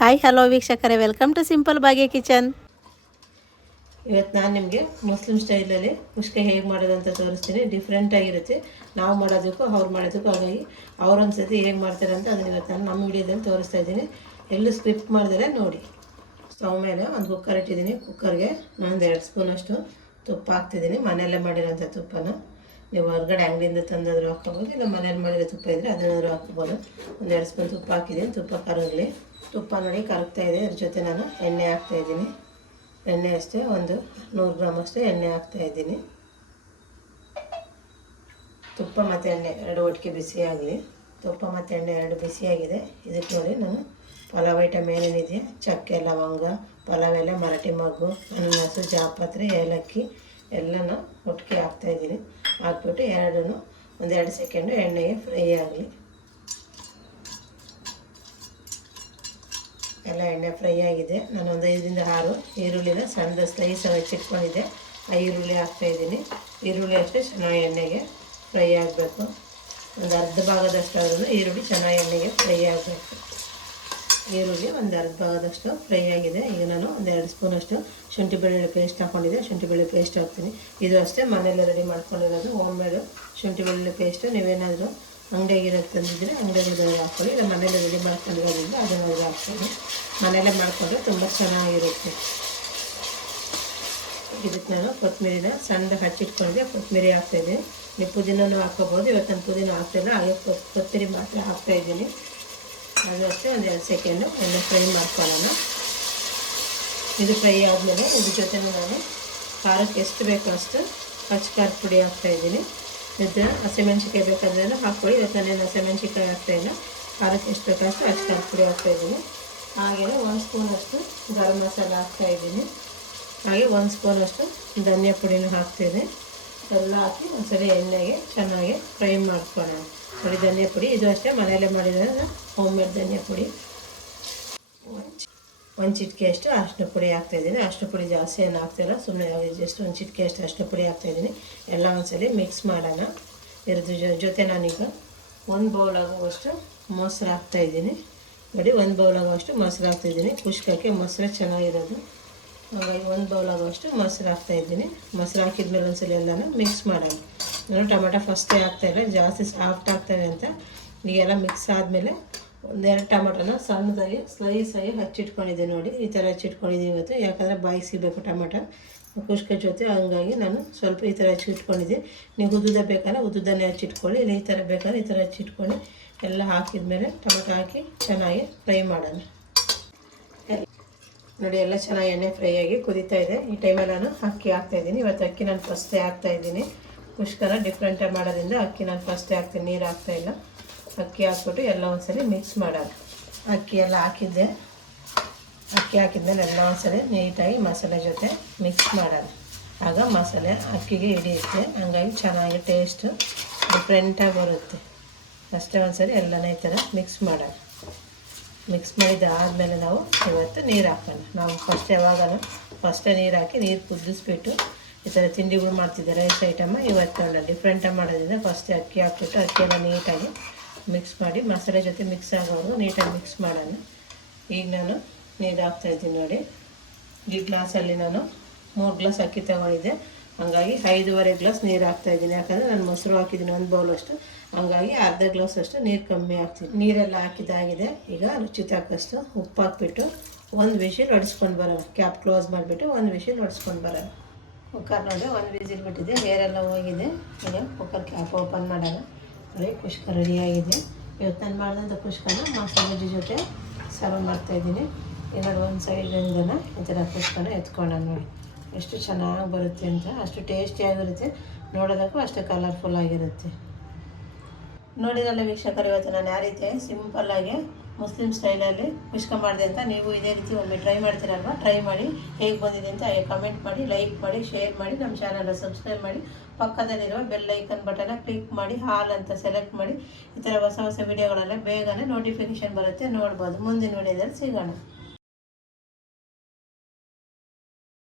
Hi hello ವೀಕ್ಷಕರೇ. Welcome to simple ಬಾಗೆ kitchen ಇವತ್ತು ನಾನು ನಿಮಗೆ ಮುಸ್ಲಿಂ ಸ್ಟೈಲಲ್ಲಿ ಕುಷ್ಕ ಹೇಗೆ ಮಾಡೋದು ಅಂತ ತೋರಿಸ್ತೀನಿ. ಡಿಫ್ರೆಂಟ್ ಆಗಿರುತ್ತೆ. ನಾವು ಮಾಡೋದಕ್ಕೂ ಅವ್ರು ಮಾಡೋದಕ್ಕೂ ಹಾಗಾಗಿ ಅವ್ರೊಂದು ಹೇಗೆ ಮಾಡ್ತಾರೆ ಅಂತ ಅದನ್ನ ಇವತ್ತು ನಾನು ನಮ್ಮ ವಿಡಿಯೋದಲ್ಲಿ ತೋರಿಸ್ತಾ ಇದ್ದೀನಿ. ಎಲ್ಲೂ ಸ್ಕ್ರಿಪ್ಟ್ ಮಾಡಿದರೆ ನೋಡಿ. ಸ್ಟವ್ ಮೇಲೆ ಒಂದು ಕುಕ್ಕರ್ ಇಟ್ಟಿದ್ದೀನಿ. ಕುಕ್ಕರ್ಗೆ ನಾನೊಂದು ಎರಡು ಸ್ಪೂನಷ್ಟು ತುಪ್ಪ ಹಾಕ್ತಿದ್ದೀನಿ. ಮನೆಯಲ್ಲೇ ಮಾಡಿರೋಂಥ ತುಪ್ಪನ. ನೀವು ಹೊರಗಡೆ ಅಂಗಡಿಯಿಂದ ತಂದಾದರೂ ಹಾಕ್ಕೋಬೋದು, ಇಲ್ಲ ಮನೇಲಿ ಮಾಡಿರೋ ತುಪ್ಪ ಇದ್ದರೆ ಅದನ್ನಾದರೂ ಹಾಕ್ಬೋದು ಒಂದು ಎರಡು ಸ್ಪೂನ್ ತುಪ್ಪ ಹಾಕಿದ್ದೀನಿ. ತುಪ್ಪ ಕರಗಲಿ. ತುಪ್ಪ ನೋಡಿ ಕರಗ್ತಾ ಇದೆ. ಅದ್ರ ಜೊತೆ ನಾನು ಎಣ್ಣೆ ಹಾಕ್ತಾಯಿದ್ದೀನಿ ಎಣ್ಣೆ ಅಷ್ಟೇ, ಒಂದು ನೂರು ಗ್ರಾಮ್ ಅಷ್ಟೇ ಎಣ್ಣೆ ಹಾಕ್ತಾ ಇದ್ದೀನಿ. ತುಪ್ಪ ಮತ್ತು ಎಣ್ಣೆ ಎರಡು ಒಟ್ಟಿಗೆ ಬಿಸಿಯಾಗಲಿ ತುಪ್ಪ ಮತ್ತು ಎಣ್ಣೆ ಎರಡು ಬಿಸಿಯಾಗಿದೆ ಇದಕ್ಕೆ ನೋಡಿ ನಾನು ಪಲಾವ್ ಐಟಮ್ ಏನೇನಿದೆ ಚಕ್ಕೆ, ಲವಂಗ, ಪಲಾವ್ ಎಲೆ ಮರಾಠಿ ಮಗ್ಗು, ಅನ್ನಸು, ಜಾಪತ್ರೆ, ಏಲಕ್ಕಿ ಎಲ್ಲನೂ ಒಟ್ಟಿಗೆ ಹಾಕ್ತಾಯಿದ್ದೀನಿ ಹಾಕ್ಬಿಟ್ಟು ಎರಡೂ ಒಂದೆರಡು ಸೆಕೆಂಡು ಎಣ್ಣೆಗೆ ಫ್ರೈ ಆಗಲಿ. ಎಲ್ಲ ಎಣ್ಣೆ ಫ್ರೈ ಆಗಿದೆ. ನಾನು ಒಂದು ಐದರಿಂದ ಆರು ಈರುಳ್ಳಿನ ಸಣ್ಣದ ಸ್ಲೈಸ್ ಹೆಚ್ಚಿಟ್ಕೊಂಡಿದ್ದೆ. ಆ ಈರುಳ್ಳಿ ಹಾಕ್ತಾಯಿದ್ದೀನಿ ಈರುಳ್ಳಿ ಅಷ್ಟೇ ಚೆನ್ನಾಗಿ ಎಣ್ಣೆಗೆ ಫ್ರೈ ಆಗಬೇಕು. ಒಂದು ಅರ್ಧ ಭಾಗದಷ್ಟಾದ್ರೂ ಈರುಳ್ಳಿ ಚೆನ್ನಾಗಿ ಎಣ್ಣೆಗೆ ಫ್ರೈ ಆಗಬೇಕು. ಈರುಳ್ಳಿ ಒಂದು ಅರ್ಧ ಭಾಗದಷ್ಟು ಫ್ರೈ ಆಗಿದೆ. ಈಗ ನಾನು ಒಂದು ಎರಡು ಸ್ಪೂನಷ್ಟು ಶುಂಠಿ ಬೆಳ್ಳುಳ್ಳಿ ಪೇಸ್ಟ್ ಹಾಕ್ಕೊಂಡಿದ್ದೆ ಶುಂಠಿ ಬೆಳ್ಳುಳ್ಳಿ ಪೇಸ್ಟ್ ಹಾಕ್ತೀನಿ. ಇದು ಅಷ್ಟೇ ಮನೆಯಲ್ಲೇ ರೆಡಿ ಮಾಡ್ಕೊಂಡಿರೋದು. ಹೋಮ್ ಮೇಡು ಶುಂಠಿ ಬೆಳ್ಳುಳ್ಳಿ ಪೇಸ್ಟು ನೀವೇನಾದರೂ ಅಂಗಡಿಯಾಗಿರೋದು ತಂದಿದ್ದರೆ ಅಂಗಡಿಗಳಿದ್ರೆ ಹಾಕ್ಕೊಳ್ಳಿ. ಇಲ್ಲ ಮನೇಲಿ ರೆಡಿ ಮಾಡ್ಕೊಂಡಿರೋದ್ರಿಂದ ಅದನ್ನಾದರೂ ಹಾಕ್ತೀನಿ ಮನೆಯಲ್ಲೇ ಮಾಡಿಕೊಂಡ್ರೆ ತುಂಬ ಚೆನ್ನಾಗಿರುತ್ತೆ. ಇದಕ್ಕೆ ನಾನು ಕೊತ್ತಂಬರಿನ ಸಣ್ಣದ ಹಚ್ಚಿಟ್ಕೊಂಡಿದ್ದೆ. ಕೊತ್ತಂಬರಿ ಹಾಕ್ತಾಯಿದ್ದೀನಿ ನೀವು ಪುದೀನೂ ಹಾಕ್ಕೋಬೋದು. ಇವತ್ತು ನಾನು ಪುದೀನ ಹಾಕ್ತಾಯಿಲ್ಲ ಹಾಗೆ ಕೊತ್ತಂಬರಿ ಮಾತ್ರ ಹಾಕ್ತಾಯಿದ್ದೀನಿ ಅದು ಅಷ್ಟೇ, ಒಂದು ಎರಡು ಸೆಕೆಂಡು ಎಲ್ಲ ಫ್ರೈ ಮಾಡ್ಕೊಳ್ಳೋಣ. ಇದು ಫ್ರೈ ಆದಮೇಲೆ ಇದ್ರ ಜೊತೆ ನಾನು ಖಾರಕ್ಕೆ ಎಷ್ಟು ಬೇಕೋ ಅಷ್ಟು ಹಚ್ಚ ಖಾರದ ಪುಡಿ ಹಾಕ್ತಾಯಿದ್ದೀನಿ ಇದು ಹಸಿಮೆಣ್ಸಿಕಾಯಿ ಬೇಕಾದ್ರೆ ಹಾಕ್ಕೊಳ್ಳಿ, ಇವತ್ತು ನಾನೇನು ಹಾಕ್ತಾ ಇಲ್ಲ. ಖಾರಕ್ಕೆ ಎಷ್ಟು ಬೇಕೋ ಅಷ್ಟು ಹಚ್ಚ ಖಾರದ ಪುಡಿ ಹಾಕ್ತಾಯಿದ್ದೀನಿ ಹಾಗೆಯೇ ಒಂದು ಸ್ಪೂನಷ್ಟು ಗರಂ ಮಸಾಲ ಹಾಕ್ತಾಯಿದ್ದೀನಿ ಹಾಗೆ ಒಂದು ಸ್ಪೂನಷ್ಟು ಧನಿಯಾ ಪುಡಿನೂ ಹಾಕ್ತೀನಿ ಎಲ್ಲ ಹಾಕಿ ಒಂದ್ಸರಿ ಎಣ್ಣೆಗೆ ಚೆನ್ನಾಗಿ ಫ್ರೈ ಮಾಡ್ಕೊಳ್ಳೋಣ. ನೋಡಿ, ಧನಿಯಾ ಪುಡಿ. ಇದು ಅಷ್ಟೇ ಮನೆಯಲ್ಲೇ ಮಾಡಿದ್ರೆ ಹೋಮ್ ಮೇಡ್ ಧನಿಯಾ ಪುಡಿ. ಒಂದು ಚಿಟಿಕೆ ಅಷ್ಟು ಅರಿಶಿನ ಪುಡಿ ಹಾಕ್ತಾಯಿದ್ದೀನಿ ಅರಿಶಿನ ಪುಡಿ ಜಾಸ್ತಿ ಏನು ಹಾಕ್ತಾಯಿಲ್ಲ ಸುಮ್ಮನೆ ಜಸ್ಟ್ ಒಂದು ಚಿಟಿಕೆ ಅಷ್ಟು ಅರಿಶಿನ ಪುಡಿ ಹಾಕ್ತಾಯಿದ್ದೀನಿ ಎಲ್ಲ ಒಂದ್ಸಲಿ ಮಿಕ್ಸ್ ಮಾಡೋಣ. ಇದ್ರ ಜೊತೆ ನಾನೀಗ ಒಂದು ಬೌಲ್ ಆಗುವಷ್ಟು ಮೊಸರು ಹಾಕ್ತಾಯಿದ್ದೀನಿ ನೋಡಿ, ಒಂದು ಬೌಲ್ ಆಗುವಷ್ಟು ಮೊಸರು ಹಾಕ್ತಾಯಿದ್ದೀನಿ ಕುಷ್ಕಕ್ಕೆ ಮೊಸರು ಚೆನ್ನಾಗಿರೋದು. ಹಾಗಾಗಿ ಒಂದು ಬೌಲ್ ಆಗುವಷ್ಟು ಮೊಸರು ಹಾಕ್ತಾಯಿದ್ದೀನಿ ಮೊಸರು ಹಾಕಿದ್ಮೇಲೆ ಒಂದ್ಸಲ ಎಲ್ಲನೂ ಮಿಕ್ಸ್ ಮಾಡೋಣ. ನಾನು ಟೊಮೆಟೊ ಫಸ್ಟೇ ಹಾಕ್ತಾಯಿಲ್ಲ ಜಾಸ್ತಿ ಸಾಫ್ಟ್ ಆಗ್ತವೆ ಅಂತ. ಈಗೆಲ್ಲ ಮಿಕ್ಸ್ ಆದಮೇಲೆ ಒಂದೆರಡು ಟೊಮೆಟೊನ ಸಣ್ಣದಾಗಿ ಸ್ಲೈಸಾಗಿ ಹಚ್ಚಿಟ್ಕೊಂಡಿದ್ದೆ ನೋಡಿ. ಈ ಥರ ಹಚ್ಚಿಟ್ಕೊಂಡಿದ್ದೀನಿ ಇವತ್ತು. ಯಾಕಂದರೆ ಬಾಯಿ ಸಿಗಬೇಕು ಟೊಮೆಟೊ. ಕುಷ್ಕ ಜೊತೆ ಹಂಗಾಗಿ ನಾನು ಸ್ವಲ್ಪ ಈ ಥರ ಹಚ್ಚಿಟ್ಕೊಂಡಿದ್ದೀನಿ ನೀವು ಉದ್ದುದ ಬೇಕಾದ್ರೆ ಉದ್ದುದನ್ನೇ ಹಚ್ಚಿಟ್ಕೊಳ್ಳಿ. ಇಲ್ಲ ಈ ಥರ ಬೇಕಾದ್ರೆ ಈ ಥರ ಹಚ್ಚಿಟ್ಕೊಂಡು ಎಲ್ಲ ಹಾಕಿದ್ಮೇಲೆ ಟೊಮೆಟೊ ಹಾಕಿ ಚೆನ್ನಾಗಿ ಫ್ರೈ ಮಾಡೋಣ. ನೋಡಿ, ಎಲ್ಲ ಚೆನ್ನಾಗಿ ಎಣ್ಣೆ ಫ್ರೈ ಆಗಿ ಕುದೀತಾ ಇದೆ. ಈ ಟೈಮಲ್ಲಿ ನಾನು ಅಕ್ಕಿ ಹಾಕ್ತಾಯಿದ್ದೀನಿ ಇವತ್ತು ಅಕ್ಕಿ ನಾನು ಫಸ್ಟೇ ಹಾಕ್ತಾಯಿದ್ದೀನಿ ಕುಷ್ಕನ ಡಿಫ್ರೆಂಟಾಗಿ ಮಾಡೋದ್ರಿಂದ ಅಕ್ಕಿ ನಾನು ಫಸ್ಟೇ ಹಾಕ್ತೀನಿ. ನೀರು ಹಾಕ್ತಾಯಿಲ್ಲ ಅಕ್ಕಿ ಹಾಕ್ಬಿಟ್ಟು ಎಲ್ಲ ಒಂದ್ಸರಿ ಮಿಕ್ಸ್ ಮಾಡೋಣ ಅಕ್ಕಿ ಎಲ್ಲ ಹಾಕಿದ್ದೆ. ಅಕ್ಕಿ ಹಾಕಿದ್ಮೇಲೆ ಎಲ್ಲ ಒಂದ್ಸರಿ ನೀಟಾಗಿ ಮಸಾಲೆ ಜೊತೆ ಮಿಕ್ಸ್ ಮಾಡೋಣ ಆಗ ಮಸಾಲೆ ಅಕ್ಕಿಗೆ ಹಿಡಿಯುತ್ತೆ. ಹಂಗಾಗಿ ಚೆನ್ನಾಗಿ ಟೇಸ್ಟು ಡಿಫ್ರೆಂಟಾಗಿ ಬರುತ್ತೆ. ಅಷ್ಟೇ ಒಂದ್ಸರಿ ಎಲ್ಲನೇ ಈ ಥರ ಮಿಕ್ಸ್ ಮಾಡೋಣ ಮಿಕ್ಸ್ ಮಾಡಿದ್ದಾದಮೇಲೆ ನಾವು ಇವತ್ತು ನೀರು ಹಾಕೋಣ. ನಾವು ಫಸ್ಟ್ ಯಾವಾಗಲೂ ಫಸ್ಟೇ ನೀರು ಹಾಕಿ ನೀರು ಕುದಿಸ್ಬಿಟ್ಟು ಈ ಥರ ತಿಂಡಿಗಳು ಮಾಡ್ತಿದ್ದೆ ರೈಸ್ ಐಟಮ್ಮ ಇವತ್ತು ಡಿಫ್ರೆಂಟಾಗಿ ಮಾಡೋದ್ರಿಂದ ಫಸ್ಟೇ ಅಕ್ಕಿ ಹಾಕ್ಬಿಟ್ಟು ಅಕ್ಕಿಯೆಲ್ಲ ನೀಟಾಗಿ ಮಿಕ್ಸ್ ಮಾಡಿ, ಮಸಾಲೆ ಜೊತೆ ಮಿಕ್ಸ್ ಆಗೋದು ನೀಟಾಗಿ ಮಿಕ್ಸ್ ಮಾಡೋಣ. ಈಗ ನಾನು ನೀರು ಹಾಕ್ತಾಯಿದ್ದೀನಿ ನೋಡಿ. ಈ ಗ್ಲಾಸಲ್ಲಿ ನಾನು ಮೂರು ಗ್ಲಾಸ್ ಅಕ್ಕಿ ತಗೊಂಡಿದ್ದೆ. ಹಂಗಾಗಿ ಐದೂವರೆ ಗ್ಲಾಸ್ ನೀರು ಹಾಕ್ತಾಯಿದ್ದೀನಿ ಯಾಕಂದರೆ ನಾನು ಮೊಸರು ಹಾಕಿದ್ದೀನಿ, ಒಂದು ಬೌಲ್ ಅಷ್ಟು. ಹಂಗಾಗಿ ಅರ್ಧ ಗ್ಲಾಸ್ ಅಷ್ಟು ನೀರು ಕಮ್ಮಿ ಹಾಕ್ತೀನಿ. ನೀರೆಲ್ಲ ಹಾಕಿದ್ದಾಗಿದೆ ಈಗ ರುಚಿ ತಕ್ಕಷ್ಟು ಉಪ್ಪು ಹಾಕ್ಬಿಟ್ಟು ಒಂದು ವಿಷಿಲ್ ಹೊಡಿಸ್ಕೊಂಡು ಬರೋಣ. ಕ್ಯಾಪ್ ಕ್ಲೋಸ್ ಮಾಡಿಬಿಟ್ಟು ಒಂದು ವಿಷಿಲ್ ಹೊಡಿಸ್ಕೊಂಡು ಬರೋಣ. ಕುಕ್ಕರ್ ನೋಡಿ ಒಂದು ವಿಸಿಲ್ ಬಿಟ್ಟಿದೆ. ಹೇರೆಲ್ಲ ಹೋಗಿದೆ. ಈಗ ಕುಕ್ಕರ್ ಕ್ಯಾಪ್ ಓಪನ್ ಮಾಡೋಣ. ಅದೇ ಕುಷ್ಕ ರೆಡಿಯಾಗಿದೆ ಇವತ್ತು ನಾನು ಮಾಡಿದಂಥ ಕುಷ್ಕನ ಮಸಾಲೆ ಜೊತೆ ಸರ್ವ್ ಮಾಡ್ತಾಯಿದ್ದೀನಿ ನೋಡಿ, ಒಂದು ಸೈಡಿಂದನ ಈ ಥರ ಕುಷ್ಕನ ಎತ್ಕೊಂಡು ನೋಡಿ. ಎಷ್ಟು ಚೆನ್ನಾಗಿ ಬರುತ್ತೆ ಅಂತ, ಅಷ್ಟು ಟೇಸ್ಟಿಯಾಗಿರುತ್ತೆ. ನೋಡೋದಕ್ಕೂ ಅಷ್ಟು ಕಲರ್ಫುಲ್ ಆಗಿರುತ್ತೆ. ನೋಡಿದಲ್ಲ ವೀಕ್ಷಕರು, ಇವತ್ತು ನಾನು ಯಾವ ರೀತಿ ಸಿಂಪಲ್ಲಾಗಿ ಮುಸ್ಲಿಮ್ ಸ್ಟೈಲಲ್ಲಿ ಕುಷ್ಕ ಮಾಡಿದೆ ಅಂತ ನೀವು ಇದೇ ರೀತಿ ಒಮ್ಮೆ ಟ್ರೈ ಮಾಡ್ತೀರಲ್ವ? ಟ್ರೈ ಮಾಡಿ ಹೇಗೆ ಬಂದಿದೆ ಅಂತ ಕಮೆಂಟ್ ಮಾಡಿ ಲೈಕ್ ಮಾಡಿ ಶೇರ್ ಮಾಡಿ, ನಮ್ಮ ಚಾನಲ್ನ ಸಬ್ಸ್ಕ್ರೈಬ್ ಮಾಡಿ. ಪಕ್ಕದಲ್ಲಿರುವ ಬೆಲ್ ಬಟನ್ನ ಕ್ಲಿಕ್ ಮಾಡಿ, ಹಾಲ್ ಅಂತ ಸೆಲೆಕ್ಟ್ ಮಾಡಿ. ಈ ಥರ ಹೊಸ ಹೊಸ ವೀಡಿಯೋಗಳೆಲ್ಲ ಬೇಗನೆ ನೋಟಿಫಿಕೇಶನ್ ಬರುತ್ತೆ. ನೋಡ್ಬೋದು. ಮುಂದಿನ ವಿಡಿಯೋದಲ್ಲಿ ಸಿಗೋಣ.